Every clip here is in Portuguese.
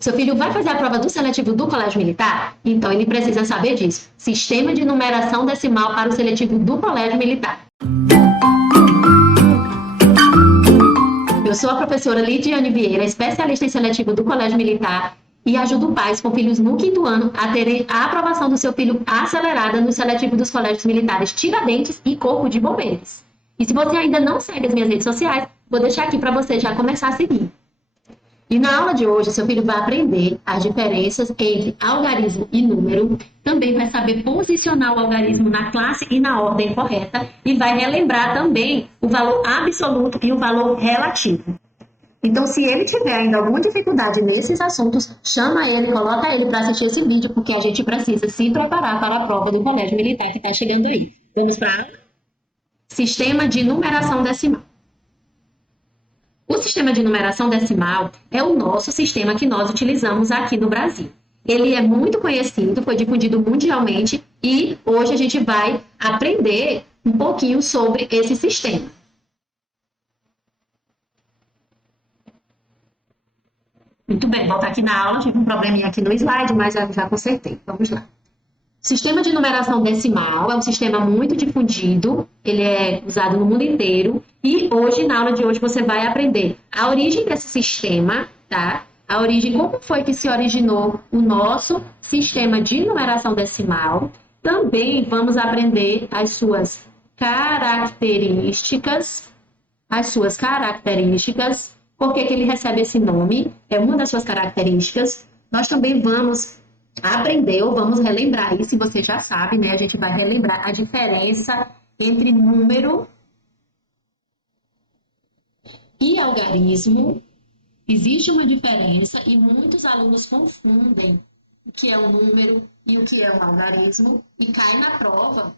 Seu filho vai fazer a prova do seletivo do Colégio Militar? Então ele precisa saber disso. Sistema de numeração decimal para o seletivo do Colégio Militar. Eu sou a professora Lidiane Vieira, especialista em seletivo do Colégio Militar, e ajudo pais com filhos no 5º ano a terem a aprovação do seu filho acelerada no seletivo dos colégios militares Tiradentes e Corpo de Bombeiros. E se você ainda não segue as minhas redes sociais, vou deixar aqui para você já começar a seguir. E na aula de hoje, seu filho vai aprender as diferenças entre algarismo e número, também vai saber posicionar o algarismo na classe e na ordem correta, e vai relembrar também o valor absoluto e o valor relativo. Então, se ele tiver ainda alguma dificuldade nesses assuntos, chama ele, coloca ele para assistir esse vídeo, porque a gente precisa se preparar para a prova do Colégio Militar que está chegando aí. Vamos para a aula? Sistema de numeração decimal. O sistema de numeração decimal é o nosso sistema que nós utilizamos aqui no Brasil. Ele é muito conhecido, foi difundido mundialmente e hoje a gente vai aprender um pouquinho sobre esse sistema. Muito bem, voltar aqui na aula, tive um probleminha aqui no slide, mas já consertei. Vamos lá. Sistema de numeração decimal é um sistema muito difundido, ele é usado no mundo inteiro e hoje, na aula de hoje, você vai aprender a origem desse sistema, tá? A origem, como foi que se originou o nosso sistema de numeração decimal. Também vamos aprender as suas características, por que ele recebe esse nome, é uma das suas características. Nós também vamos aprender ou vamos relembrar isso, se você já sabe, né? A gente vai relembrar a diferença entre número e algarismo. Existe uma diferença e muitos alunos confundem o que é um número e o que é um algarismo e cai na prova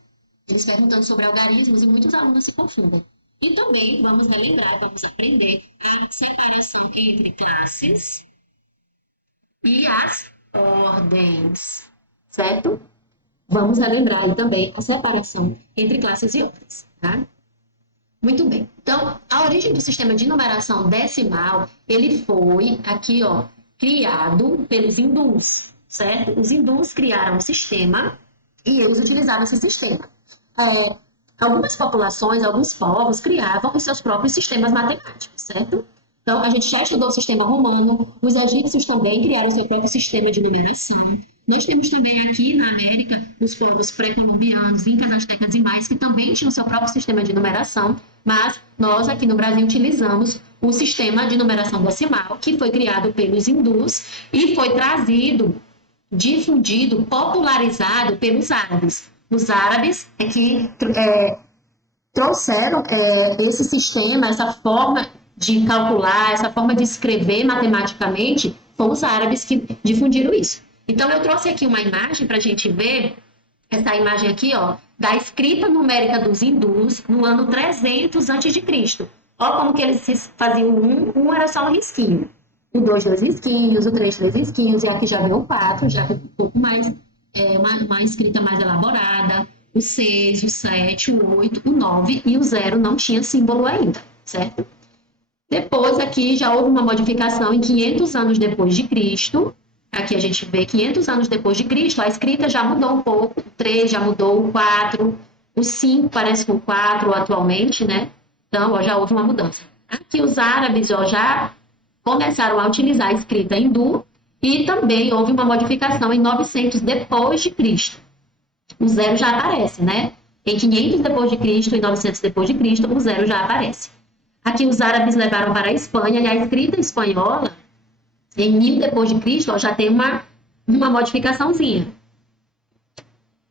eles perguntando sobre algarismos e muitos alunos se confundem. E também vamos relembrar, vamos aprender a separação entre classes e as ordens, certo? Vamos relembrar aí também a separação entre classes e ordens, tá? Muito bem. Então, a origem do sistema de numeração decimal, ele foi aqui, ó, criado pelos hindus, certo? Os hindus criaram um sistema e eles utilizavam esse sistema. Algumas populações, alguns povos criavam os seus próprios sistemas matemáticos, certo? Então, a gente já estudou o sistema romano, os egípcios também criaram seu próprio sistema de numeração. Nós temos também aqui na América os povos pré-colombianos, incas, astecas e mais, que também tinham seu próprio sistema de numeração, mas nós aqui no Brasil utilizamos o sistema de numeração decimal, que foi criado pelos hindus e foi trazido, difundido, popularizado pelos árabes. Os árabes é que trouxeram esse sistema, essa forma de calcular, essa forma de escrever matematicamente, foram os árabes que difundiram isso. Então, eu trouxe aqui uma imagem para a gente ver, essa imagem aqui, ó, da escrita numérica dos hindus no ano 300 a.C. Ó como que eles faziam um era só um risquinho. O 2, 2 risquinhos, o 3, 3 risquinhos, e aqui já veio o 4, já foi um pouco mais, uma escrita mais elaborada. O 6, o 7, o 8, o 9 e o 0 não tinha símbolo ainda, certo? Depois aqui já houve uma modificação em 500 anos depois de Cristo. Aqui a gente vê 500 anos depois de Cristo, a escrita já mudou um pouco, o 3 já mudou, o 4, o 5 parece com 4 atualmente, né? Então, ó, já houve uma mudança. Aqui os árabes ó, já começaram a utilizar a escrita hindu e também houve uma modificação em 900 depois de Cristo. O 0 já aparece, né? Em 500 depois de Cristo e 900 depois de Cristo, o 0 já aparece. Aqui os árabes levaram para a Espanha e a escrita espanhola, em 1000 depois de Cristo, ó, já tem uma modificaçãozinha.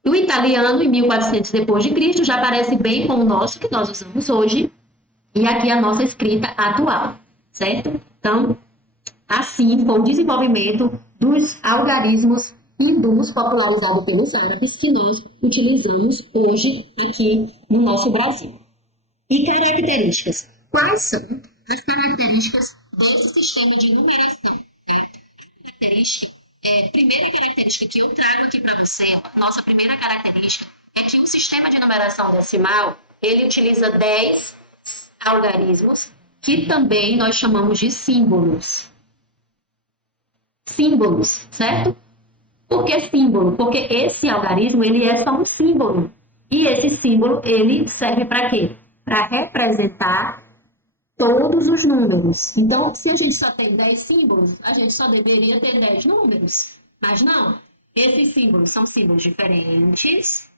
O italiano, em 1400 depois de Cristo, já aparece bem com o nosso, que nós usamos hoje, e aqui a nossa escrita atual, certo? Então, assim foi o desenvolvimento dos algarismos hindus popularizados pelos árabes que nós utilizamos hoje aqui no nosso Brasil. E características. Quais são as características desse sistema de numeração? Primeira característica que eu trago aqui para você, nossa primeira característica, é que o sistema de numeração decimal, ele utiliza 10 algarismos, que também nós chamamos de símbolos. símbolos, certo? Por que símbolo? Porque esse algarismo, ele é só um símbolo. E esse símbolo, ele serve para quê? Para representar todos os números. Então, se a gente só tem 10 símbolos, a gente só deveria ter 10 números. Mas não. Esses símbolos são símbolos diferentes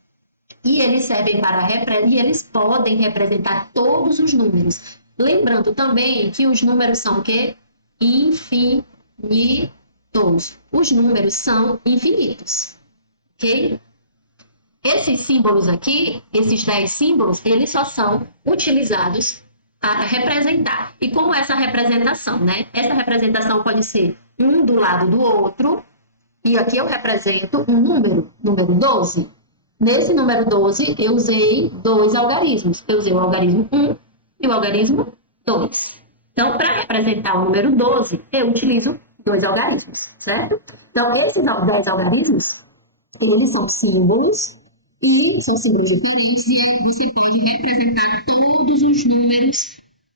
e eles servem para e eles podem representar todos os números. Lembrando também que os números são o quê? Infinitos. Os números são infinitos. Ok? Esses símbolos aqui, esses 10 símbolos, eles só são utilizados para representar. E como essa representação, né? Essa representação pode ser um do lado do outro. E aqui eu represento um número 12. Nesse número 12, eu usei dois algarismos. Eu usei o algarismo 1 e o algarismo 2. Então, para representar o número 12, eu utilizo dois algarismos, certo? Então, esses 10 algarismos, eles são símbolos, e são símbolos diferentes, e você pode representar todos os números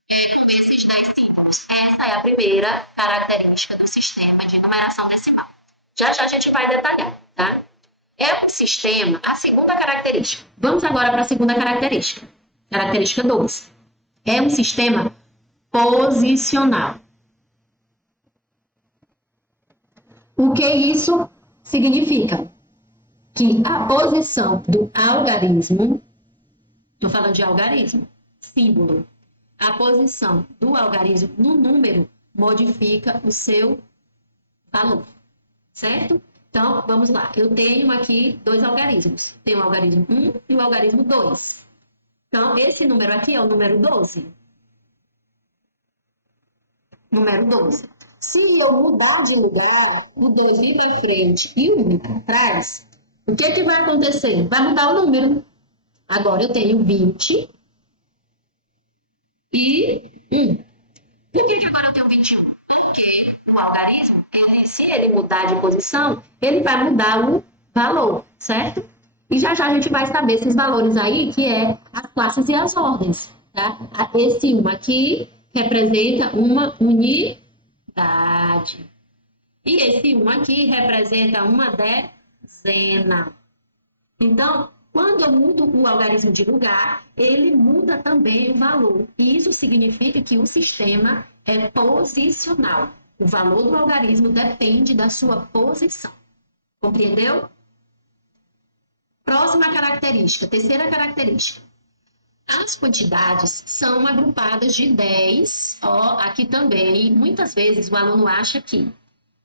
com esses 10 símbolos. Essa é a primeira característica do sistema de numeração decimal. Já já a gente vai detalhar, tá? É um sistema, a segunda característica. Vamos agora para a segunda característica. Característica 2. É um sistema posicional. O que isso significa? Que a posição do algarismo, estou falando de algarismo, símbolo, a posição do algarismo no número modifica o seu valor, certo? Então, vamos lá. Eu tenho aqui dois algarismos. Tenho o algarismo 1 e o algarismo 2. Então, esse número aqui é o número 12. Número 12. Se eu mudar de lugar, o 2 vir para frente e o 1 para trás, o que vai acontecer? Vai mudar o número. Agora eu tenho 20 e 1. Por que agora eu tenho 21? Porque o algarismo, se ele mudar de posição, ele vai mudar o valor, certo? E já já a gente vai saber esses valores aí, que é as classes e as ordens, tá? Esse 1 aqui representa uma unidade. E esse 1 aqui representa uma dezena. Então, quando eu mudo o algarismo de lugar, ele muda também o valor. E isso significa que o sistema é posicional. O valor do algarismo depende da sua posição. Compreendeu? Próxima característica, terceira característica. As quantidades são agrupadas de 10, aqui também. E muitas vezes o aluno acha que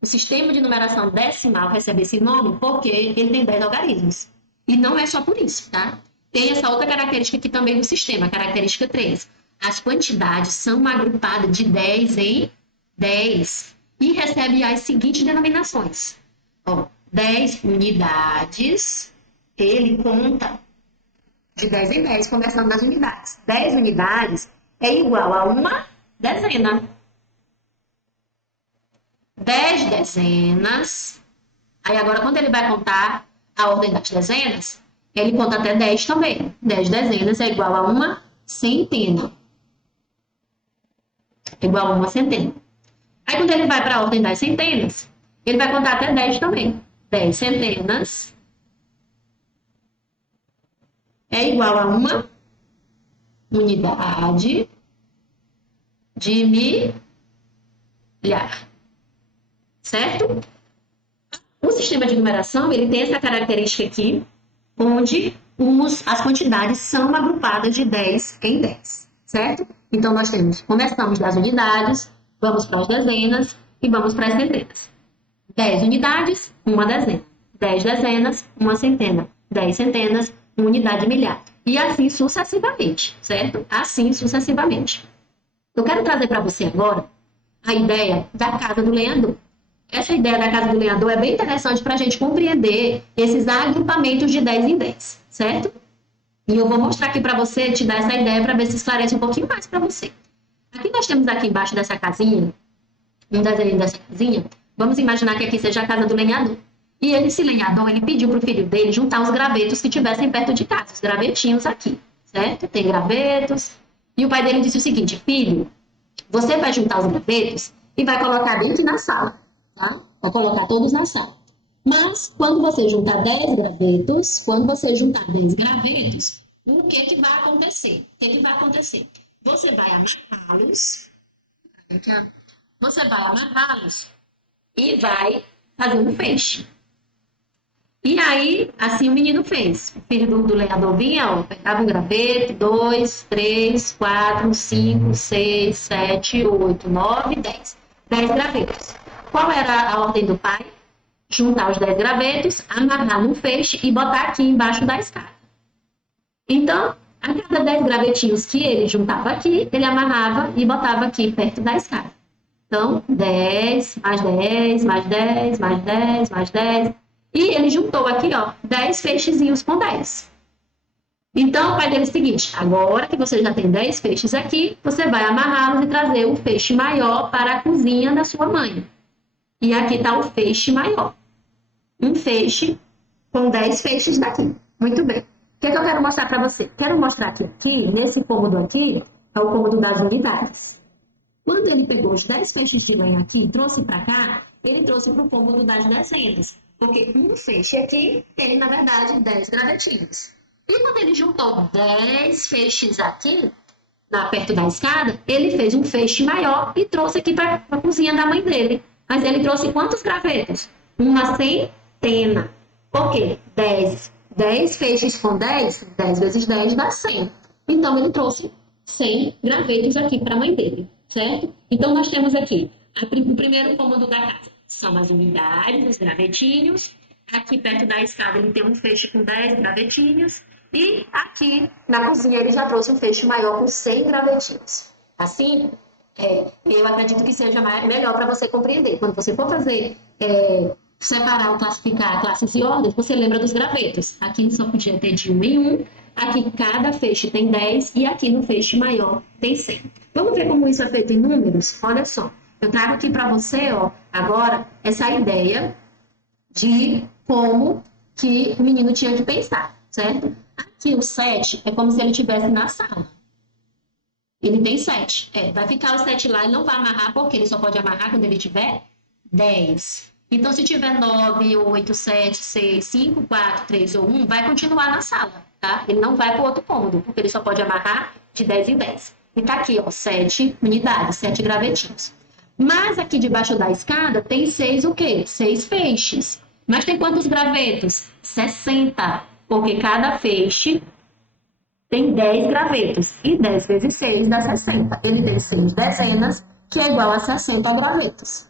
o sistema de numeração decimal recebe esse nome porque ele tem 10 algarismos. E não é só por isso, tá? Tem essa outra característica aqui também do sistema, característica 3. As quantidades são agrupadas de 10 em 10 e recebem as seguintes denominações. 10 unidades, ele conta de 10 em 10, começando nas unidades. 10 unidades é igual a uma dezena. 10 dezenas. Aí agora, quando ele vai contar a ordem das dezenas, ele conta até 10 também. 10 dezenas é igual a uma centena. Igual a uma centena. Aí, quando ele vai para a ordem das centenas, ele vai contar até 10 também. 10 centenas é igual a uma unidade de milhar. Certo? O sistema de numeração, ele tem essa característica aqui, onde as quantidades são agrupadas de 10 em 10, certo? Então, começamos das unidades, vamos para as dezenas e vamos para as centenas. 10 unidades, uma dezena. 10 dezenas, uma centena. 10 centenas, uma unidade milhar. E assim sucessivamente, certo? Assim sucessivamente. Eu quero trazer para você agora a ideia da casa do lenhador. Essa ideia da casa do lenhador é bem interessante para a gente compreender esses agrupamentos de 10 em 10, certo? E eu vou mostrar aqui para você, te dar essa ideia para ver se esclarece um pouquinho mais para você. Aqui nós temos aqui embaixo dessa casinha, um desenho dessa casinha, vamos imaginar que aqui seja a casa do lenhador. E esse lenhador, ele pediu para o filho dele juntar os gravetos que tivessem perto de casa, os gravetinhos aqui, certo? Tem gravetos. E o pai dele disse o seguinte: filho, você vai juntar os gravetos e vai colocar bem aqui na sala. Tá? Vai colocar todos na sala. Mas, quando você juntar 10 gravetos, o que que vai acontecer? O que que vai acontecer? Você vai amarrá-los, e vai fazer um feixe. E aí, assim o menino fez. O filho do lenhador vinha, ó, pegava um graveto, 2, 3, 4, 5, 6, 7, 8, 9, 10. 10 gravetos. Qual era a ordem do pai? Juntar os 10 gravetos, amarrar num feixe e botar aqui embaixo da escada. Então, a cada 10 gravetinhos que ele juntava aqui, ele amarrava e botava aqui perto da escada. Então, 10, mais 10, mais 10, mais 10, mais 10. E ele juntou aqui, ó, 10 feixezinhos com 10. Então, o pai dele é o seguinte, agora que você já tem 10 feixes aqui, você vai amarrá-los e trazer o feixe maior para a cozinha da sua mãe. E aqui está o feixe maior. Um feixe com 10 feixes daqui. Muito bem. O que é que eu quero mostrar para você? Quero mostrar que aqui, nesse cômodo aqui, é o cômodo das unidades. Quando ele pegou os 10 feixes de lenha aqui e trouxe para cá, ele trouxe para o cômodo das dezenas. Porque um feixe aqui tem, na verdade, 10 gravetinhos. E quando ele juntou 10 feixes aqui, perto da escada, ele fez um feixe maior e trouxe aqui para a cozinha da mãe dele. Mas ele trouxe quantos gravetos? Uma centena. Por quê? 10. 10 feixes com 10, 10 vezes 10 dá 100. Então, ele trouxe 100 gravetos aqui para a mãe dele, certo? Então, nós temos aqui o primeiro cômodo da casa. São as unidades, os gravetinhos. Aqui perto da escada ele tem um feixe com 10 gravetinhos. E aqui na cozinha ele já trouxe um feixe maior com 100 gravetinhos. Assim, eu acredito que seja melhor para você compreender. Quando você for fazer, separar ou classificar classes e ordens, você lembra dos gravetos. Aqui só podia ter de 1 em 1. Aqui cada feixe tem 10 e aqui no feixe maior tem 100. Vamos ver como isso é feito em números? Olha só. Eu trago aqui para você, ó, agora, essa ideia de como que o menino tinha que pensar, certo? Aqui o 7 é como se ele estivesse na sala. Ele tem 7. Vai ficar o 7 lá e não vai amarrar, porque ele só pode amarrar quando ele tiver 10. Então, se tiver 9, 8, 7, 6, 5, 4, 3 ou 1, vai continuar na sala, tá? Ele não vai para o outro cômodo, porque ele só pode amarrar de 10 em 10. E tá aqui, ó, 7 unidades, 7 gravetinhos. Mas aqui debaixo da escada tem 6 o quê? 6 feixes. Mas tem quantos gravetos? 60. Porque cada feixe tem 10 gravetos. E 10 vezes 6 dá 60. Ele tem 6 dezenas, que é igual a 60 gravetos.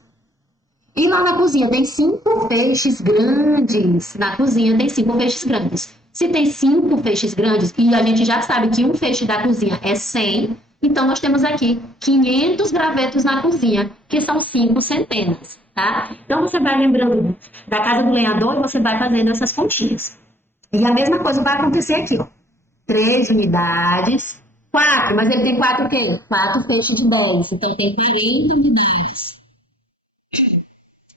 E lá na cozinha tem 5 feixes grandes. Na cozinha tem 5 feixes grandes. Se tem 5 feixes grandes, e a gente já sabe que um feixe da cozinha é 100, então nós temos aqui 500 gravetos na cozinha, que são 5 centenas, tá? Então você vai lembrando da casa do lenhador e você vai fazendo essas continhas. E a mesma coisa vai acontecer aqui, ó. 3 unidades, 4, mas ele tem 4 o quê? 4 feixes de 10, então tem 40 unidades.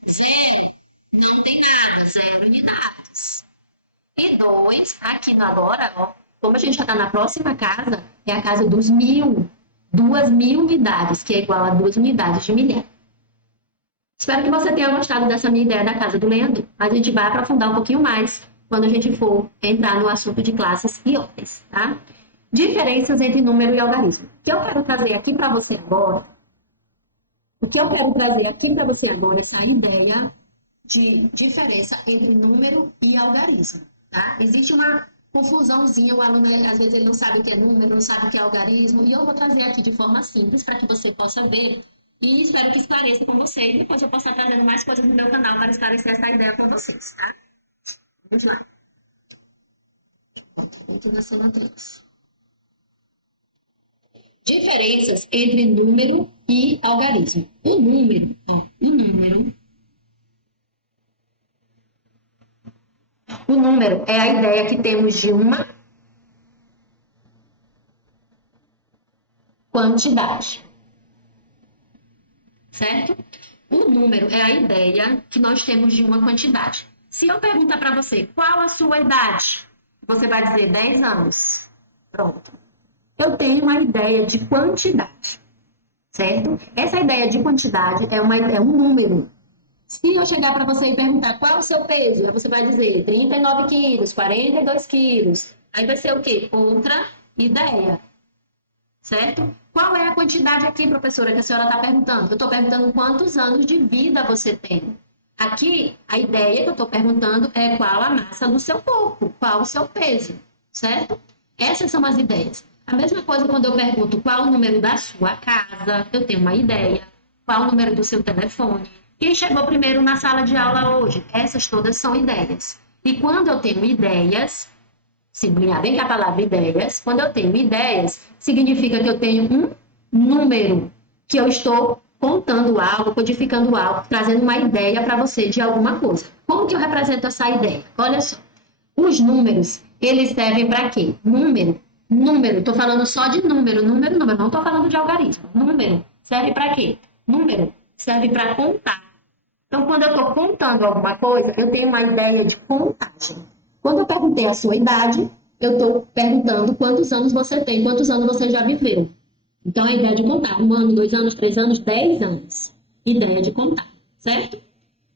0, não tem nada, 0 unidades. E 2, aqui no agora, ó, como a gente já está na próxima casa, é a casa dos 1000. 2.000 unidades, que é igual a 2 unidades de milhar. Espero que você tenha gostado dessa minha ideia da casa do lenhador. Mas a gente vai aprofundar um pouquinho mais quando a gente for entrar no assunto de classes e ordens, tá? Diferenças entre número e algarismo. O que eu quero trazer aqui para você agora, é essa ideia de diferença entre número e algarismo, tá? Existe uma confusãozinha, o aluno, às vezes, ele não sabe o que é número, não sabe o que é algarismo, e eu vou trazer aqui de forma simples para que você possa ver, e espero que esclareça com vocês, e depois eu posso estar trazendo mais coisas no meu canal para esclarecer essa ideia com vocês, tá? Vamos lá. Diferenças entre número e algarismo. O número é a ideia que temos de uma quantidade, certo? O número é a ideia que nós temos de uma quantidade. Se eu perguntar para você qual a sua idade, você vai dizer 10 anos. Pronto. Eu tenho uma ideia de quantidade, certo? Essa ideia de quantidade é um número. Se eu chegar para você e perguntar qual é o seu peso, aí você vai dizer 39 quilos, 42 quilos. Aí vai ser o quê? Outra ideia, certo? Qual é a quantidade aqui, professora, que a senhora está perguntando? Eu estou perguntando quantos anos de vida você tem. Aqui, a ideia que eu estou perguntando é qual a massa do seu corpo, qual o seu peso, certo? Essas são as ideias. A mesma coisa quando eu pergunto qual o número da sua casa, eu tenho uma ideia. Qual o número do seu telefone? Quem chegou primeiro na sala de aula hoje? Essas todas são ideias. E quando eu tenho ideias, sublinhar bem que a palavra ideias, quando eu tenho ideias, significa que eu tenho um número, que eu estou contando algo, codificando algo, trazendo uma ideia para você de alguma coisa. Como que eu represento essa ideia? Olha só, os números, eles servem para quê? Número, estou falando só de número, não estou falando de algarismo. Número serve para quê? Número serve para contar. Então, quando eu estou contando alguma coisa, eu tenho uma ideia de contagem. Quando eu perguntei a sua idade, eu estou perguntando quantos anos você tem, quantos anos você já viveu. Então, a ideia de contar, 1 ano, 2 anos, 3 anos, 10 anos. Ideia de contar, certo?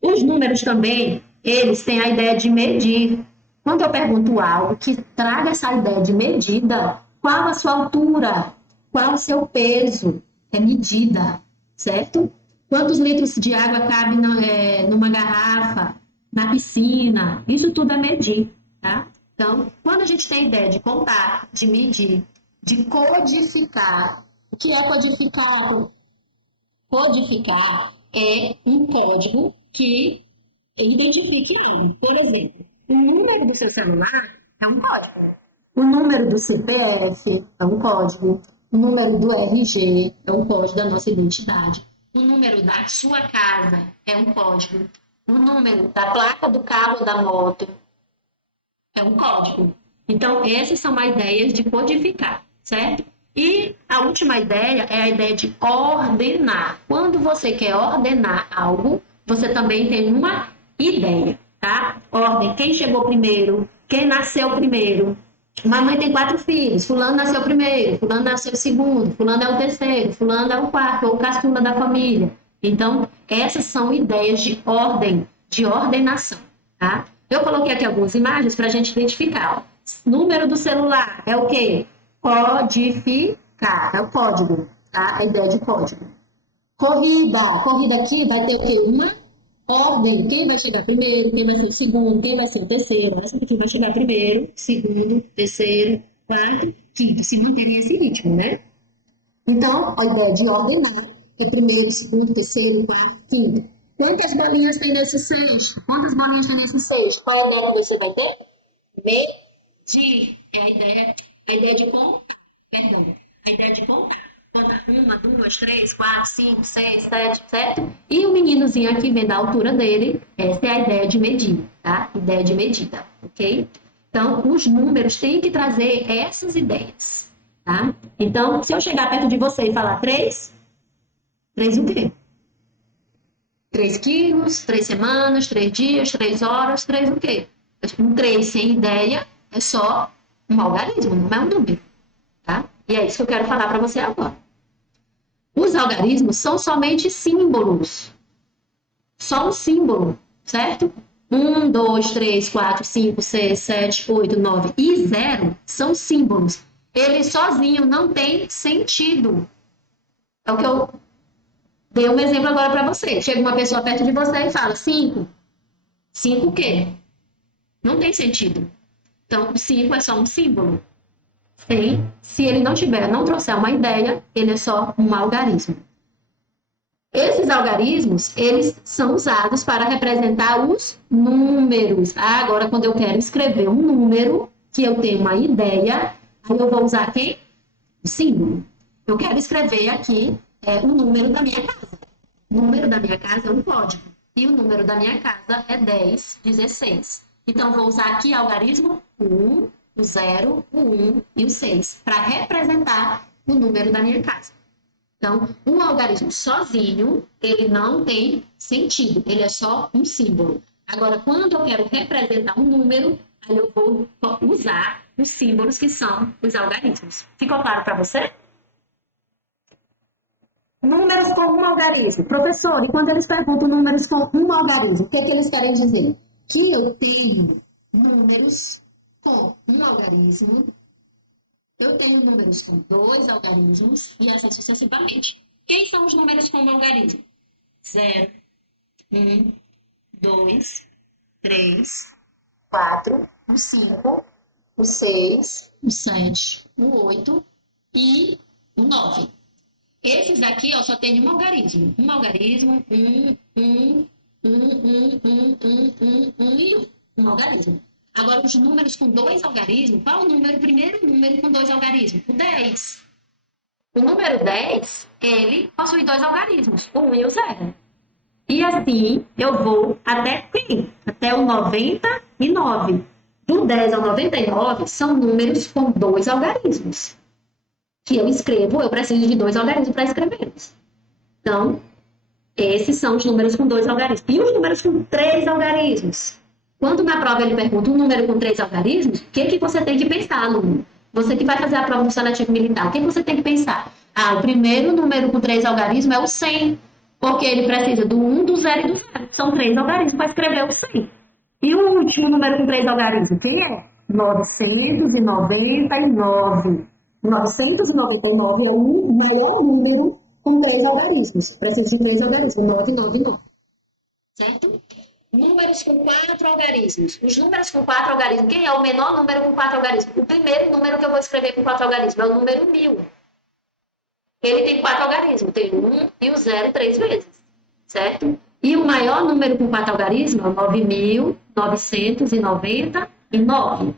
Os números também, eles têm a ideia de medir. Quando eu pergunto algo que traga essa ideia de medida, qual a sua altura? Qual o seu peso? É medida, certo? Quantos litros de água cabe numa garrafa, na piscina? Isso tudo é medir, tá? Então, quando a gente tem a ideia de contar, de medir, de codificar, o que é codificar? Codificar é um código que identifique algo. Por exemplo, o número do seu celular é um código. O número do CPF é um código. O número do RG é um código da nossa identidade. O número da sua casa é um código. O número da placa do carro ou da moto é um código. Então, essas são as ideias de codificar, certo? E a última ideia é a ideia de ordenar. Quando você quer ordenar algo, você também tem uma ideia, tá? Ordem, quem chegou primeiro, quem nasceu primeiro. Mamãe tem 4 filhos, fulano nasceu primeiro, fulano nasceu segundo, fulano é o terceiro, fulano é o quarto, ou o caçula da família. Então, essas são ideias de ordem, de ordenação, tá? Eu coloquei aqui algumas imagens para a gente identificar. Ó. Número do celular é o quê? Codificar, é o código, tá? A ideia de código. Corrida aqui vai ter o quê? Uma ordem. Quem vai chegar primeiro, quem vai ser o segundo, quem vai ser o terceiro. Essa aqui vai chegar primeiro, segundo, terceiro, quarto, quinto. Se manter esse ritmo, né? Então, a ideia de ordenar é primeiro, segundo, terceiro, quarto, quinto. Quantas bolinhas tem nesse cesto? Quantas bolinhas tem nesse cesto? Qual é a ideia que você vai ter? Medir. É a ideia de contar. Perdão. A ideia de contar. Contar 1, 2, 3, 4, 5, 6, 7, certo? E o meninozinho aqui vendo a altura dele, essa é a ideia de medir, tá? Ideia de medida, ok? Então, os números têm que trazer essas ideias, tá? Então, se eu chegar perto de você e falar 3 o quê? 3 quilos, 3 semanas, 3 dias, 3 horas, 3 o quê? Um 3 sem ideia é só um algarismo, não é um número, tá? E é isso que eu quero falar para você agora. Os algarismos são somente símbolos. Só um símbolo, certo? 1, 2, 3, 4, 5, 6, 7, 8, 9 e 0 são símbolos. Eles sozinhos não têm sentido. É o que eu dei um exemplo agora para você. Chega uma pessoa perto de você e fala 5. 5 o quê? Não tem sentido. Então, 5 é só um símbolo. Se ele não trouxer uma ideia, ele é só um algarismo. Esses algarismos, eles são usados para representar os números. Agora, quando eu quero escrever um número, que eu tenho uma ideia, aí eu vou usar quem? O símbolo. Eu quero escrever aqui o número da minha casa. O número da minha casa é um código. E o número da minha casa é 10, 16. Então, vou usar aqui algarismo 1, o 0, o 1 e o 6, para representar o número da minha casa. Então, um algarismo sozinho, ele não tem sentido, ele é só um símbolo. Agora, quando eu quero representar um número, aí eu vou usar os símbolos que são os algarismos. Ficou claro para você? Números com um algarismo. Professor, e quando eles perguntam números com um algarismo, o que é que eles querem dizer? Que eu tenho números com um algarismo, eu tenho números com dois algarismos e assim sucessivamente. Quem são os números com um algarismo? 0, 1, 2, 3, 4, o 5, o 6, o 7, o 8 e o 9. Esses aqui, ó, só tem um algarismo. Um algarismo, e um. Um algarismo. Agora, os números com dois algarismos, qual o número, o primeiro número com dois algarismos? O 10. O número 10, ele possui dois algarismos, o 1 e o 0. E assim, eu vou até quem? Até o 99. Do 10 ao 99 são números com dois algarismos. Que eu escrevo, eu preciso de dois algarismos para escrevê-los. Então, esses são os números com dois algarismos. E os números com três algarismos? Quando na prova ele pergunta um número com três algarismos, o que você tem que pensar, aluno? Você que vai fazer a prova do seletivo militar, o que você tem que pensar? Ah, o primeiro número com três algarismos é o 100, porque ele precisa do 1, do 0 e do 0. São três algarismos para escrever o 100. E o último número com três algarismos, quem é? 999. 999 é o maior número com três algarismos. Precisa de três algarismos, 999. Certo? Números com quatro algarismos. Os números com quatro algarismos, quem é o menor número com quatro algarismos? O primeiro número que eu vou escrever com quatro algarismos é o número 1000. Ele tem quatro algarismos, tem o 1 e o 0 três vezes, certo? E o maior número com quatro algarismos é o 9.999,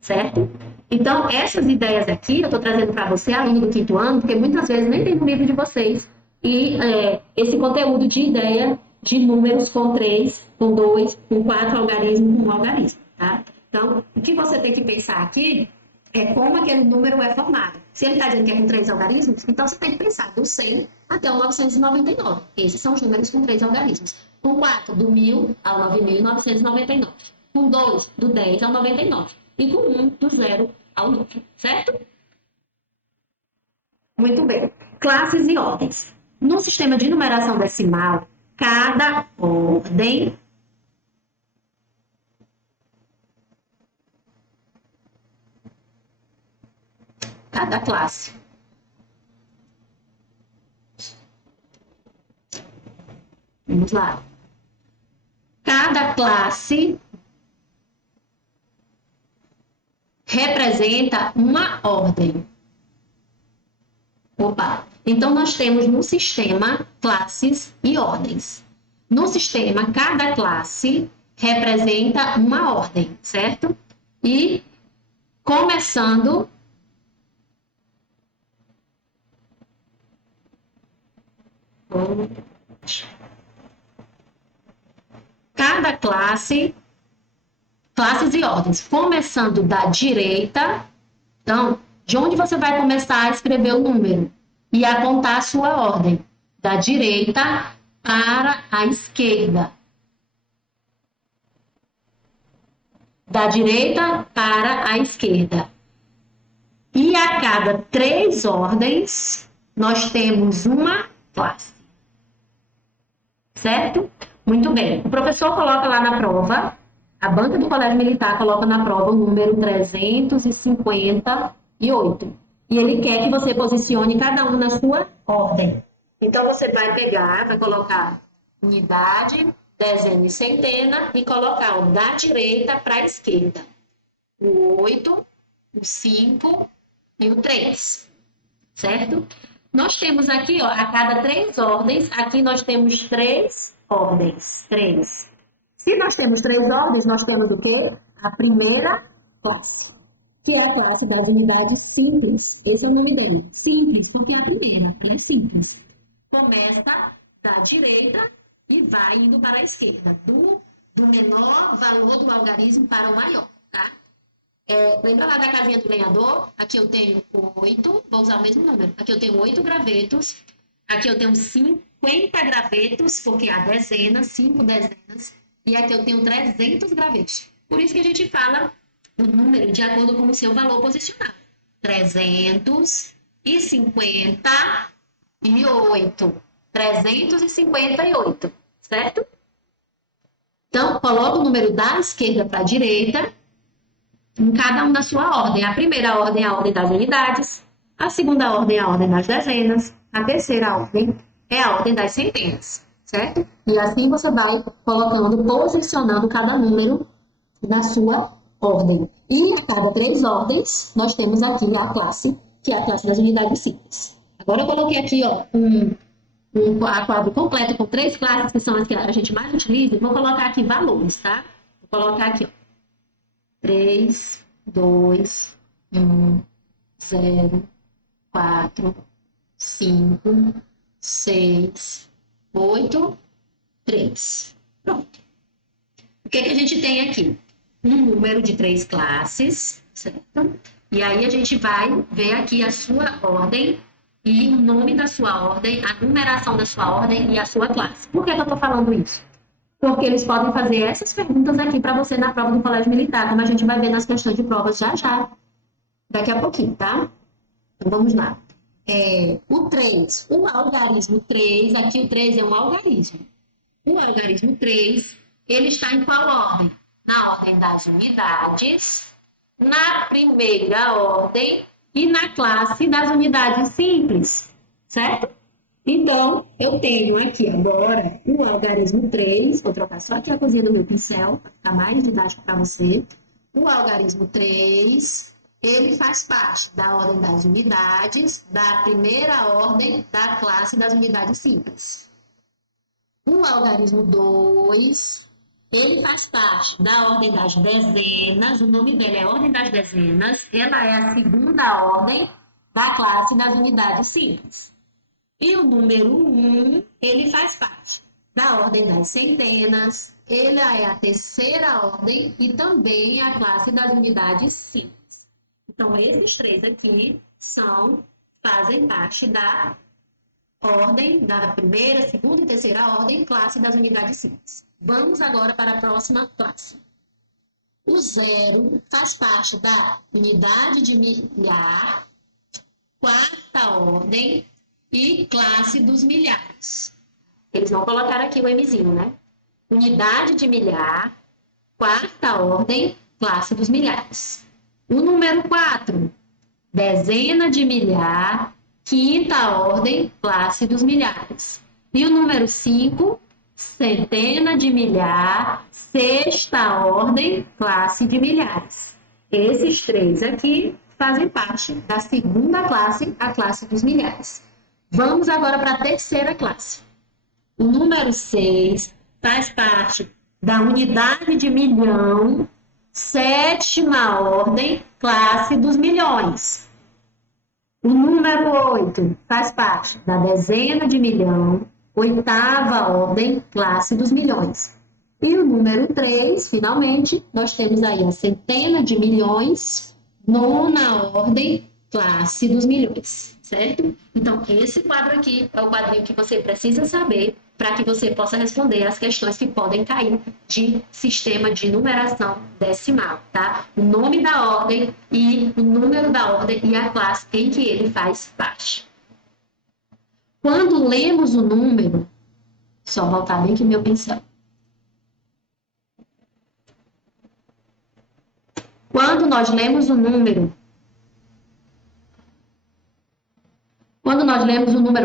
certo? Então, essas ideias aqui eu estou trazendo para você, aluno do quinto ano, porque muitas vezes nem tem no livro de vocês, e esse conteúdo de ideia de números com 3, com 2, com 4 algarismos, com um algarismo, tá? Então, o que você tem que pensar aqui é como aquele número é formado. Se ele está dizendo que é com 3 algarismos, então você tem que pensar do 100 até o 999. Esses são os números com 3 algarismos. Com 4, do 1000 ao 9.999. Com 2, do 10 ao 99. E com 1, do 0 ao 9, certo? Muito bem. Classes e ordens. No sistema de numeração decimal, cada ordem cada classe. Vamos lá. Cada classe representa uma ordem. Opa! Então, nós temos no sistema classes e ordens. No sistema, cada classe representa uma ordem, certo? E começando cada classe, classes e ordens, começando da direita. Então, de onde você vai começar a escrever o número e a contar a sua ordem? Da direita para a esquerda. Da direita para a esquerda. E a cada 3 ordens, nós temos uma classe. Certo? Muito bem. O professor coloca lá na prova, a banca do Colégio Militar coloca na prova o número 358. E ele quer que você posicione cada um na sua ordem. Então, você vai pegar, vai colocar unidade, dezena e centena e colocar o da direita para a esquerda. O 8, o 5 e o 3. Certo? Nós temos aqui, ó, a cada 3 ordens, aqui nós temos 3 ordens. 3. Se nós temos 3 ordens, nós temos o quê? A primeira classe, que é a classe das unidades simples. Esse é o nome dela. Simples, porque é a primeira, ela é simples. Começa da direita e vai indo para a esquerda, do menor valor do algarismo para o maior, tá? Lembra lá da casinha do lenhador? Aqui eu tenho 8, vou usar o mesmo número. Aqui eu tenho 8 gravetos, aqui eu tenho 50 gravetos, porque há dezenas, 5 dezenas, e aqui eu tenho 300 gravetos. Por isso que a gente fala o número de acordo com o seu valor posicionado. 350 358, certo? Então, coloca o número da esquerda para a direita, em cada um na sua ordem. A primeira ordem é a ordem das unidades, a segunda ordem é a ordem das dezenas, a terceira ordem é a ordem das centenas, certo? E assim você vai colocando, posicionando cada número na sua ordem. E a cada 3 ordens, nós temos aqui a classe, que é a classe das unidades simples. Agora eu coloquei aqui, ó, um quadro completo com 3 classes, que são as que a gente mais utiliza. Vou colocar aqui valores, tá? Vou colocar aqui, ó, 3, 2, 1, 0, 4, 5, 6, 8, 3. Pronto. O que a gente tem aqui? Um número de 3 classes, certo? E aí a gente vai ver aqui a sua ordem e o nome da sua ordem, a numeração da sua ordem e a sua classe. Por que eu estou falando isso? Porque eles podem fazer essas perguntas aqui para você na prova do Colégio Militar, como a gente vai ver nas questões de provas já já, daqui a pouquinho, tá? Então vamos lá. O 3, o algarismo 3, aqui o 3 é um algarismo. O algarismo 3, ele está em qual ordem? Na ordem das unidades, na primeira ordem e na classe das unidades simples, certo? Então, eu tenho aqui agora o algarismo 3, vou trocar só aqui a cozinha do meu pincel, para ficar mais didático para você. O algarismo 3, ele faz parte da ordem das unidades, da primeira ordem da classe das unidades simples. O algarismo 2, ele faz parte da ordem das dezenas, o nome dele é ordem das dezenas, ela é a segunda ordem da classe das unidades simples. E o número 1, ele faz parte da ordem das centenas, ele é a terceira ordem e também a classe das unidades simples. Então, esses 3 aqui fazem parte da ordem da primeira, segunda e terceira ordem, classe das unidades simples. Vamos agora para a próxima classe. O 0 faz parte da unidade de milhar, quarta ordem e classe dos milhares. Eles vão colocar aqui o Mzinho, né? Unidade de milhar, quarta ordem, classe dos milhares. O número 4, dezena de milhar, quinta ordem, classe dos milhares. E o número 5, centena de milhar, sexta ordem, classe de milhares. Esses 3 aqui fazem parte da segunda classe, a classe dos milhares. Vamos agora para a terceira classe. O número 6 faz parte da unidade de milhão, sétima ordem, classe dos milhões. O número 8 faz parte da dezena de milhão, oitava ordem, classe dos milhões. E o número 3, finalmente, nós temos aí a centena de milhões, nona ordem, classe dos milhões, certo? Então, esse quadro aqui é o quadrinho que você precisa saber para que você possa responder as questões que podem cair de sistema de numeração decimal, tá? O nome da ordem e o número da ordem e a classe em que ele faz parte. Quando lemos o número, só voltar bem aqui o meu pincel. Quando nós lemos o número,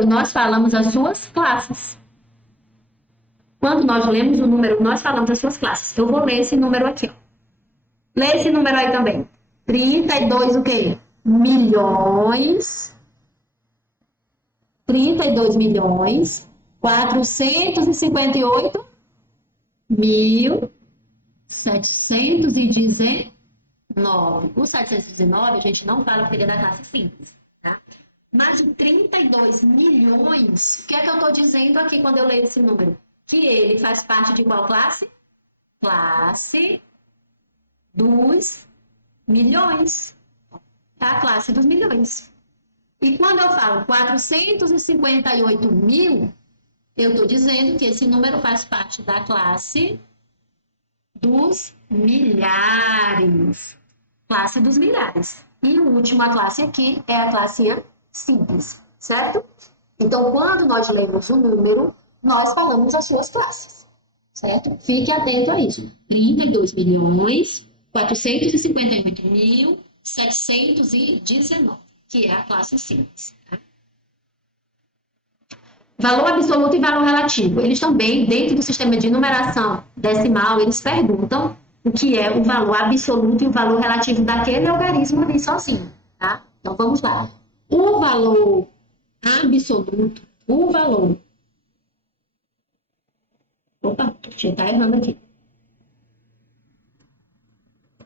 nós falamos as suas classes. Quando nós lemos o número, nós falamos as suas classes. Eu vou ler esse número aqui, ó. Lê esse número aí também. 32 o quê? Milhões. 32 milhões. 458 mil 719. O 719 a gente não fala porque ele é da classe simples, tá? Mas de 32 milhões, o que é que eu estou dizendo aqui quando eu leio esse número? Que ele faz parte de qual classe? Classe dos milhões. Tá? A classe dos milhões. E quando eu falo 458 mil, eu estou dizendo que esse número faz parte da classe dos milhares. Classe dos milhares. E a última classe aqui é a classe simples, certo? Então, quando nós lemos o número, nós falamos as suas classes, certo? Fique atento a isso. 32.458.719, que é a classe simples. Tá? Valor absoluto e valor relativo. Eles também, dentro do sistema de numeração decimal, eles perguntam o que é o valor absoluto e o valor relativo daquele algarismo ali sozinho, tá? Então, vamos lá. O valor absoluto, o valor... Opa, já está errando aqui.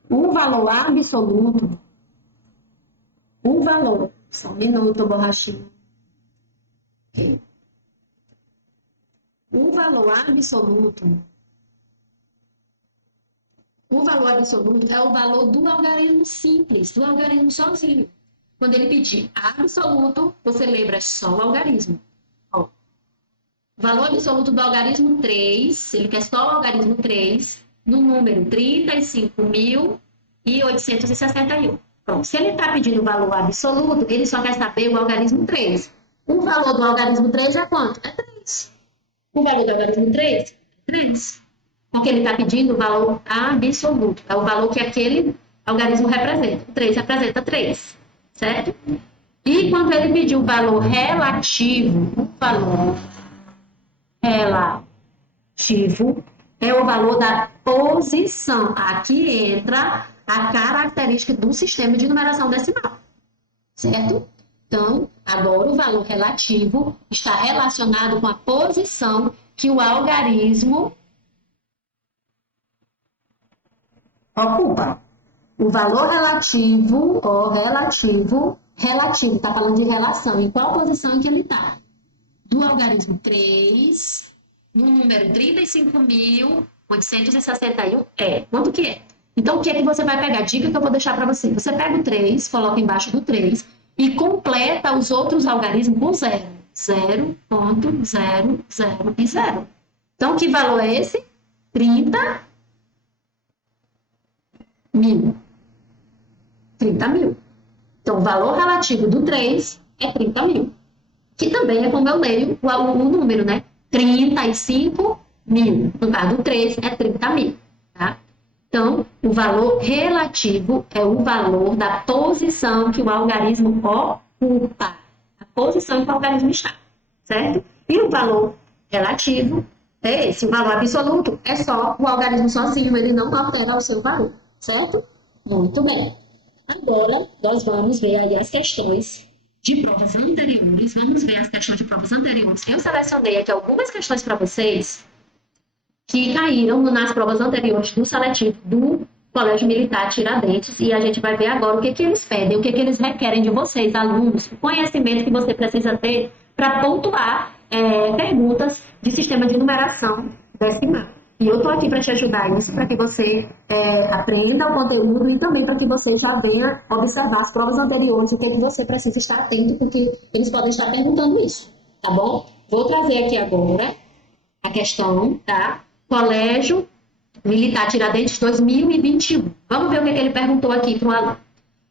O valor absoluto, o valor... Só um minuto, borrachinho. Ok. O valor absoluto é o valor do algarismo simples, do algarismo sozinho. Quando ele pedir absoluto, você lembra só o algarismo. Ó, valor absoluto do algarismo 3, ele quer só o algarismo 3, no número 35.861. Pronto, se ele está pedindo o valor absoluto, ele só quer saber o algarismo 3. O valor do algarismo 3 é quanto? É 3. O valor do algarismo 3 é 3. Porque ele está pedindo o valor absoluto. É o valor que aquele algarismo representa. O 3 representa 3. Certo? E quando ele pediu o valor relativo, o valor relativo é o valor da posição. Aqui entra a característica do sistema de numeração decimal. Certo? Então, agora o valor relativo está relacionado com a posição que o algarismo ocupa. O valor relativo, relativo, está falando de relação, em qual posição que ele está? Do algarismo 3, no número 35.861, quanto que é? Então, o que é que você vai pegar? Dica que eu vou deixar para você. Você pega o 3, coloca embaixo do 3 e completa os outros algarismos com 0. 0.00 e 0. Então, que valor é esse? 30.000. 30.000. Então, o valor relativo do 3 é 30.000. Que também é como eu leio o número, né? 35.000. No caso do 3 é 30.000. Tá? Então, o valor relativo é o valor da posição que o algarismo ocupa. A posição em que o algarismo está. Certo? E o valor relativo é esse. O valor absoluto é só o algarismo sozinho, ele não altera o seu valor. Certo? Muito bem. Agora, nós vamos ver aí as questões de provas anteriores. Vamos ver as questões de provas anteriores. Eu selecionei aqui algumas questões para vocês que caíram nas provas anteriores do seletivo do Colégio Militar Tiradentes. E a gente vai ver agora o que eles pedem, o que eles requerem de vocês, alunos, o conhecimento que você precisa ter para pontuar perguntas de sistema de numeração decimal. E eu estou aqui para te ajudar nisso, para que você aprenda o conteúdo e também para que você já venha observar as provas anteriores, o que você precisa estar atento, porque eles podem estar perguntando isso, tá bom? Vou trazer aqui agora a questão, tá? Colégio Militar Tiradentes 2021. Vamos ver o que ele perguntou aqui para o aluno.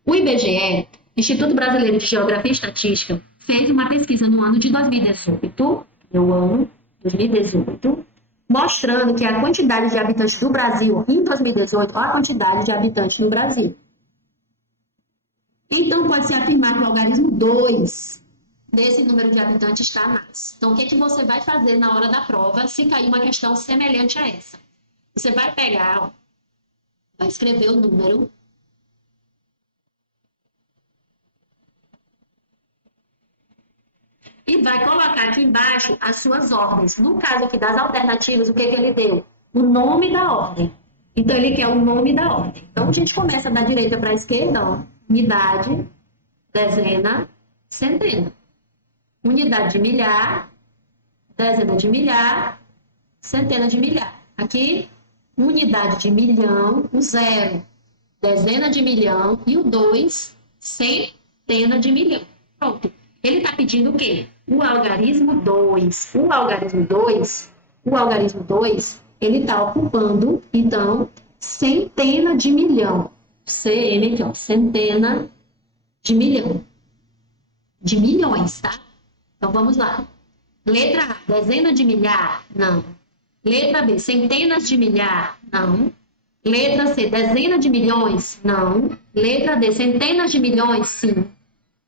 O IBGE, Instituto Brasileiro de Geografia e Estatística, fez uma pesquisa no ano de 2018, mostrando que a quantidade de habitantes do Brasil em 2018, olha a quantidade de habitantes no Brasil. Então, pode-se afirmar que o algarismo 2 desse número de habitantes está a mais. Então, o que você vai fazer na hora da prova se cair uma questão semelhante a essa? Você vai pegar, vai escrever o número e vai colocar aqui embaixo as suas ordens. No caso aqui das alternativas, o que ele deu? O nome da ordem. Então, ele quer o nome da ordem. Então, a gente começa da direita para a esquerda, ó. Unidade, dezena, centena. Unidade de milhar, dezena de milhar, centena de milhar. Aqui, unidade de milhão, o 0, dezena de milhão, e o 2, centena de milhão. Pronto. Ele está pedindo o quê? O algarismo 2. O algarismo 2, ele está ocupando, então, centena de milhão. CM aqui, ó, centena de milhão. De milhões, tá? Então vamos lá. Letra A, dezena de milhar? Não. Letra B, centenas de milhar? Não. Letra C, dezena de milhões? Não. Letra D, centenas de milhões? Sim.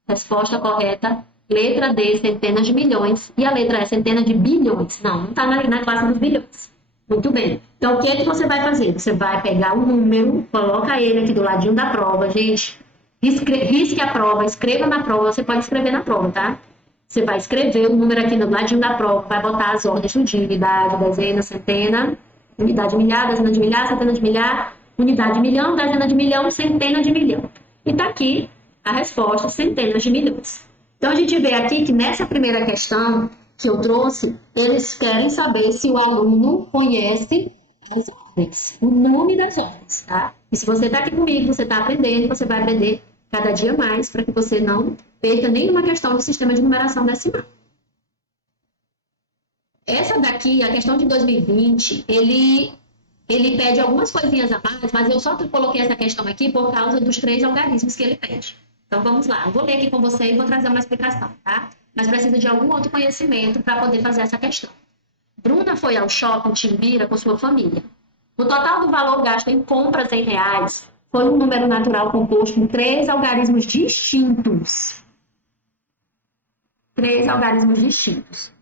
Resposta correta, letra D, centenas de milhões. E a letra E, centenas de bilhões? Não está na classe dos bilhões. Muito bem. Então, o que é que você vai fazer? Você vai pegar um número, coloca ele aqui do ladinho da prova. Gente, risque a prova, escreva na prova. Você pode escrever na prova, tá? Você vai escrever o número aqui do ladinho da prova, vai botar as ordens de unidade, dezena, centena, unidade milhar, dezena de milhar, centena de milhar, unidade de milhão, dezena de milhão, centena de milhão. E tá aqui a resposta, centenas de milhões. Então, a gente vê aqui que nessa primeira questão que eu trouxe, eles querem saber se o aluno conhece as ordens, o nome das ordens, tá? E se você está aqui comigo, você está aprendendo, você vai aprender cada dia mais para que você não perca nenhuma questão do sistema de numeração decimal. Essa daqui, a questão de 2020, ele pede algumas coisinhas a mais, mas eu só coloquei essa questão aqui por causa dos 3 algarismos que ele pede. Então, vamos lá. Eu vou ler aqui com você e vou trazer uma explicação, tá? Mas precisa de algum outro conhecimento para poder fazer essa questão. Bruna foi ao shopping Timbira com sua família. O total do valor gasto em compras em reais foi um número natural composto por 3 algarismos distintos. 3 algarismos distintos.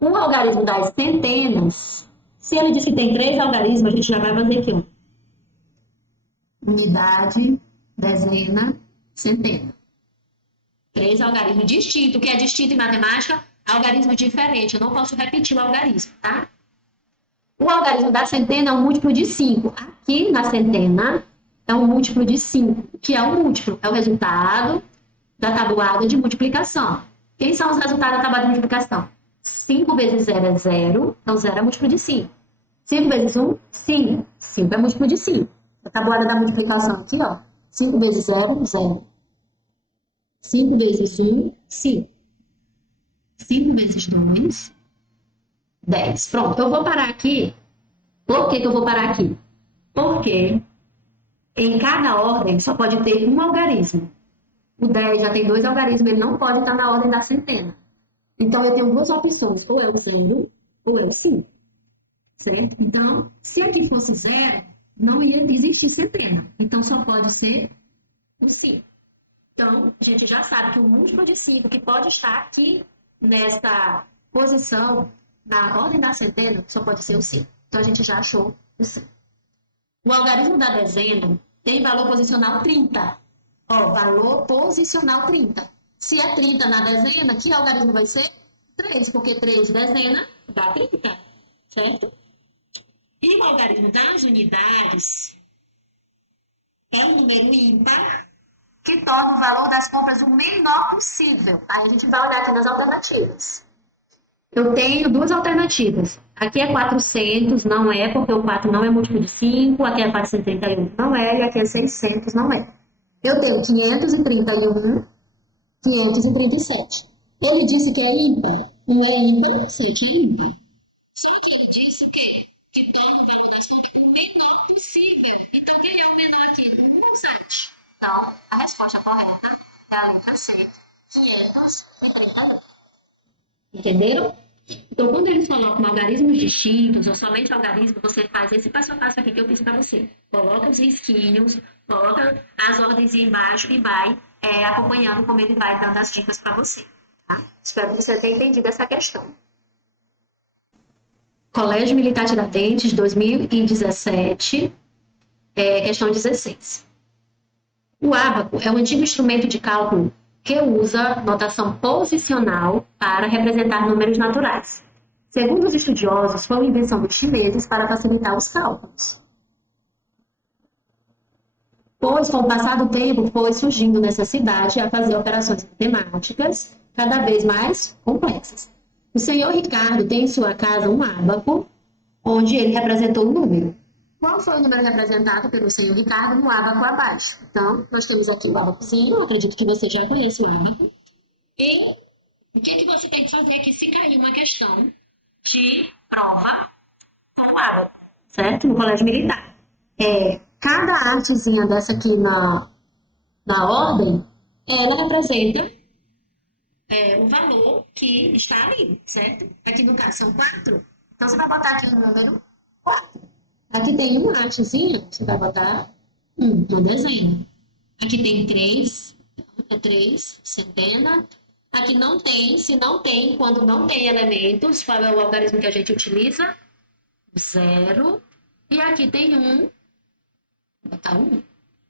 O algarismo das centenas, se ele diz que tem 3 algarismos, a gente já vai fazer aqui, ó. Unidade, dezena, centena. 3 algarismos distintos. O que é distinto em matemática? Algarismo diferente. Eu não posso repetir o algarismo, tá? O algarismo da centena é um múltiplo de 5. Aqui na centena é um múltiplo de 5. O que é um múltiplo? É o resultado da tabuada de multiplicação. Quem são os resultados da tabuada de multiplicação? 5 vezes 0 é 0. Então, 0 é múltiplo de 5. 5 vezes 1, 5. 5 é múltiplo de 5. A tabuada da multiplicação aqui, ó. 5 vezes 0, 0. 5 vezes 1, 5. 5 vezes 2, 10. Pronto, eu vou parar aqui. Por que eu vou parar aqui? Porque em cada ordem só pode ter um algarismo. O 10 já tem 2 algarismos, ele não pode estar na ordem da centena. Então, eu tenho 2 opções, ou é o 0 ou é o 5. Certo? Então, se aqui fosse 0, não ia existir centena. Então, só pode ser o 5. Então, a gente já sabe que o múltiplo de 5 que pode estar aqui nesta posição, na ordem da centena, só pode ser o 5. Então, a gente já achou o 5. O algarismo da dezena tem valor posicional 30. Ó, valor posicional 30. Se é 30 na dezena, que algarismo vai ser? 3, porque 3 dezena dá 30, certo? E o algarismo das unidades é um número ímpar que torna o valor das compras o menor possível. Aí a gente vai olhar aqui nas alternativas. Eu tenho 2 alternativas. Aqui é 400, não é, porque o 4 não é múltiplo de 5. Aqui é 431, não é. E aqui é 600, não é. Eu tenho 531, 537. Ele disse que é ímpar. Não é ímpar, 7 é ímpar. Só que ele disse o quê? Que torna o valor das compras o menor possível. Então, quem é o menor aqui? O 1 ou 7? Então, a resposta correta é a letra C, 531. Entenderam? Então, quando eles colocam algarismos distintos ou somente algarismo, você faz esse passo a passo aqui que eu fiz para você. Coloca os risquinhos, coloca as ordens embaixo e vai acompanhando como ele vai dando as dicas para você. Tá? Espero que você tenha entendido essa questão. Colégio Militar Tiradentes, 2017, questão 16. O ábaco é um antigo instrumento de cálculo que usa notação posicional para representar números naturais. Segundo os estudiosos, foi uma invenção dos chineses para facilitar os cálculos. Pois, com o passar do tempo, foi surgindo necessidade a fazer operações matemáticas cada vez mais complexas. O senhor Ricardo tem em sua casa um ábaco, onde ele representou um número. Qual foi o número representado pelo senhor Ricardo no ábaco abaixo? Então, nós temos aqui o ábacozinho, acredito que você já conhece o ábaco. E o que você tem que fazer aqui se cair uma questão de prova com o ábaco, certo? No colégio militar. Cada artezinha dessa aqui na ordem, ela representa o valor que está ali, certo? Aqui no caso são 4. Então você vai botar aqui o número 4. Aqui tem uma hastezinha, você vai botar uma dezena. Aqui tem 3, é 3, centena. Aqui não tem, se não tem, quando não tem elementos, qual é o algarismo que a gente utiliza? 0. E aqui tem 1, vou botar 1.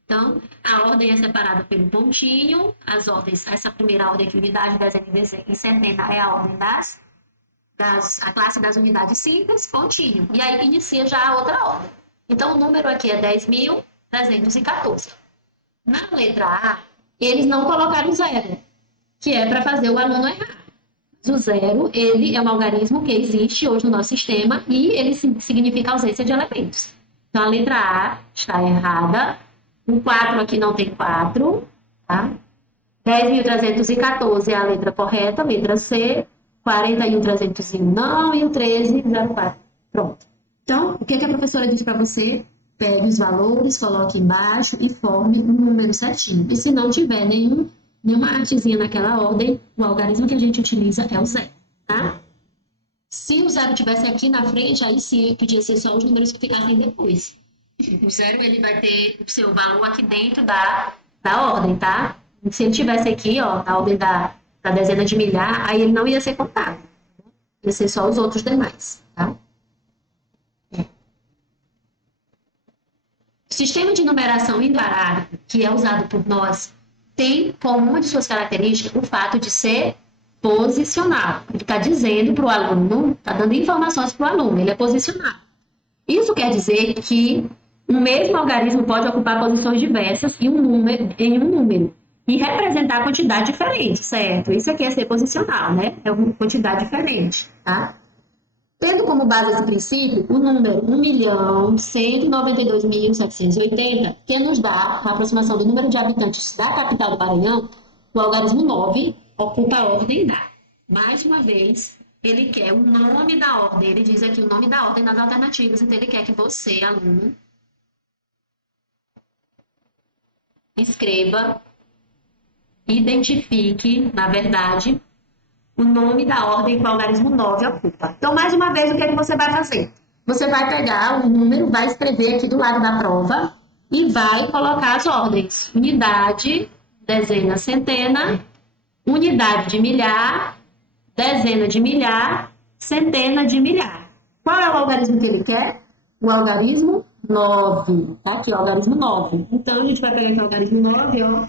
Então, a ordem é separada pelo pontinho, as ordens, essa primeira ordem aqui, unidade, dezena e centena, é a ordem a classe das unidades simples, pontinho. E aí inicia já a outra ordem. Então, o número aqui é 10.314. Na letra A, eles não colocaram zero, que é para fazer o aluno errar. O zero, ele é um algarismo que existe hoje no nosso sistema e ele significa ausência de elementos. Então, a letra A está errada. O 4 aqui não tem 4, tá? 10.314 é a letra correta, letra C. 41.301 não, e o 13.04. Pronto. Então, o que a professora diz para você? Pegue os valores, coloque embaixo e forme um número certinho. E se não tiver nenhuma artezinha naquela ordem, o algarismo que a gente utiliza é o zero, tá? Se o zero tivesse aqui na frente, aí sim, podia ser só os números que ficassem depois. O zero, ele vai ter o seu valor aqui dentro da ordem, tá? Se ele tivesse aqui, ó, na ordem da dezena de milhar, aí ele não ia ser contado. Ia ser só os outros demais, tá? O sistema de numeração imparável, que é usado por nós, tem como uma de suas características o fato de ser posicional. Ele está dizendo para o aluno, está dando informações para o aluno, ele é posicional. Isso quer dizer que um mesmo algarismo pode ocupar posições diversas em um número e representar quantidade diferente, certo? Isso aqui é ser posicional, né? É uma quantidade diferente, tá? Tendo como base esse princípio, o número 1.192.780, que nos dá a aproximação do número de habitantes da capital do Maranhão, o algarismo 9 ocupa a ordem da. Mais uma vez, ele quer o nome da ordem, ele diz aqui o nome da ordem nas alternativas, então ele quer que você, aluno, escreva, identifique, na verdade, o nome da ordem que o algarismo 9 ocupa. Então, mais uma vez, o que é que você vai fazer? Você vai pegar o número, vai escrever aqui do lado da prova e vai colocar as ordens. Unidade, dezena, centena, unidade de milhar, dezena de milhar, centena de milhar. Qual é o algarismo que ele quer? O algarismo 9. Tá aqui, o algarismo 9. Então, a gente vai pegar aqui o algarismo 9, ó.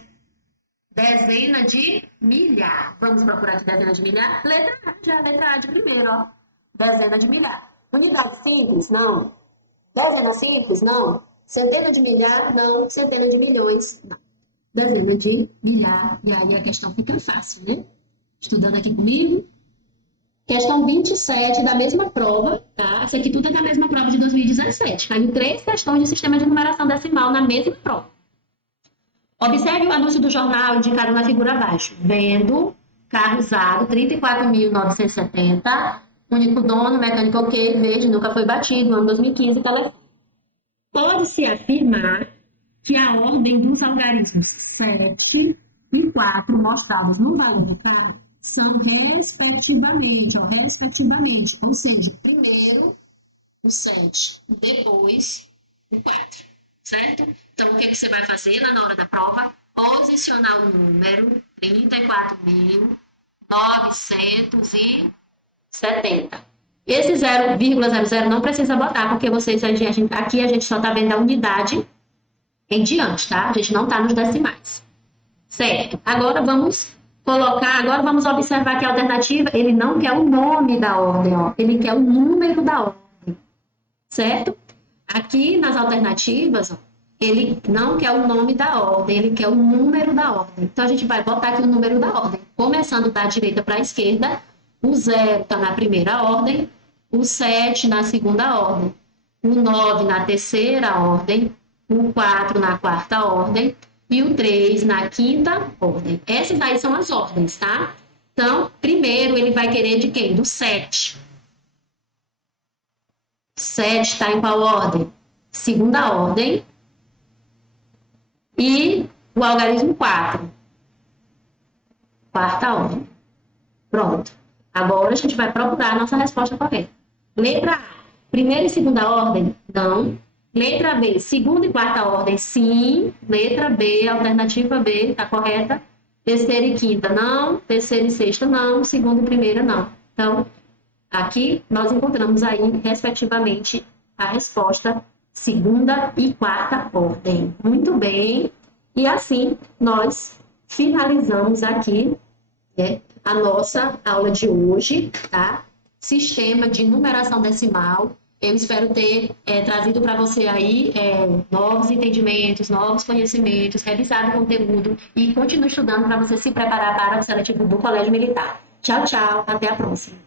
Dezena de milhar. Vamos procurar aqui dezena de milhar? Letra A, já letra A de primeiro, ó. Dezena de milhar. Unidade simples? Não. Dezena simples? Não. Centena de milhar? Não. Centena de milhões? Não. Dezena de milhar. E aí a questão fica fácil, né? Estudando aqui comigo. Questão 27 da mesma prova, tá? Essa aqui tudo é da mesma prova de 2017. Caiu 3 questões de sistema de numeração decimal na mesma prova. Observe o anúncio do jornal indicado na figura abaixo. Vendo, carro usado, 34.970, único dono, mecânico ok, verde, nunca foi batido, ano 2015, telefone. Pode-se afirmar que a ordem dos algarismos 7 e 4 mostrados no valor do carro são respectivamente, ou seja, primeiro o 7, depois o 4, certo? Então, o que você vai fazer lá na hora da prova? Posicionar o número 34.970. Esse 0,00 não precisa botar, porque aqui a gente só está vendo a unidade em diante, tá? A gente não está nos decimais. Certo. Agora vamos observar que a alternativa, ele não quer o nome da ordem, ó. Ele quer o número da ordem. Certo? Aqui nas alternativas, ó, ele não quer o nome da ordem, ele quer o número da ordem. Então, a gente vai botar aqui o número da ordem. Começando da direita para a esquerda, o 0 está na primeira ordem, o 7 na segunda ordem, o 9 na terceira ordem, o 4 na quarta ordem e o 3 na quinta ordem. Essas aí são as ordens, tá? Então, primeiro ele vai querer de quem? Do 7. 7 está em qual ordem? Segunda ordem. E o algarismo 4. Quarta ordem. Pronto. Agora a gente vai procurar a nossa resposta correta. Letra A, primeira e segunda ordem? Não. Letra B, segunda e quarta ordem? Sim. Letra B, alternativa B, está correta? Terceira e quinta? Não. Terceira e sexta? Não. Segunda e primeira? Não. Então, aqui nós encontramos aí, respectivamente, a resposta segunda e quarta ordem. Muito bem. E assim nós finalizamos aqui, né, a nossa aula de hoje, tá? Sistema de numeração decimal. Eu espero ter trazido para você aí novos entendimentos, novos conhecimentos, revisado o conteúdo e continue estudando para você se preparar para o seletivo do Colégio Militar. Tchau, tchau. Até a próxima.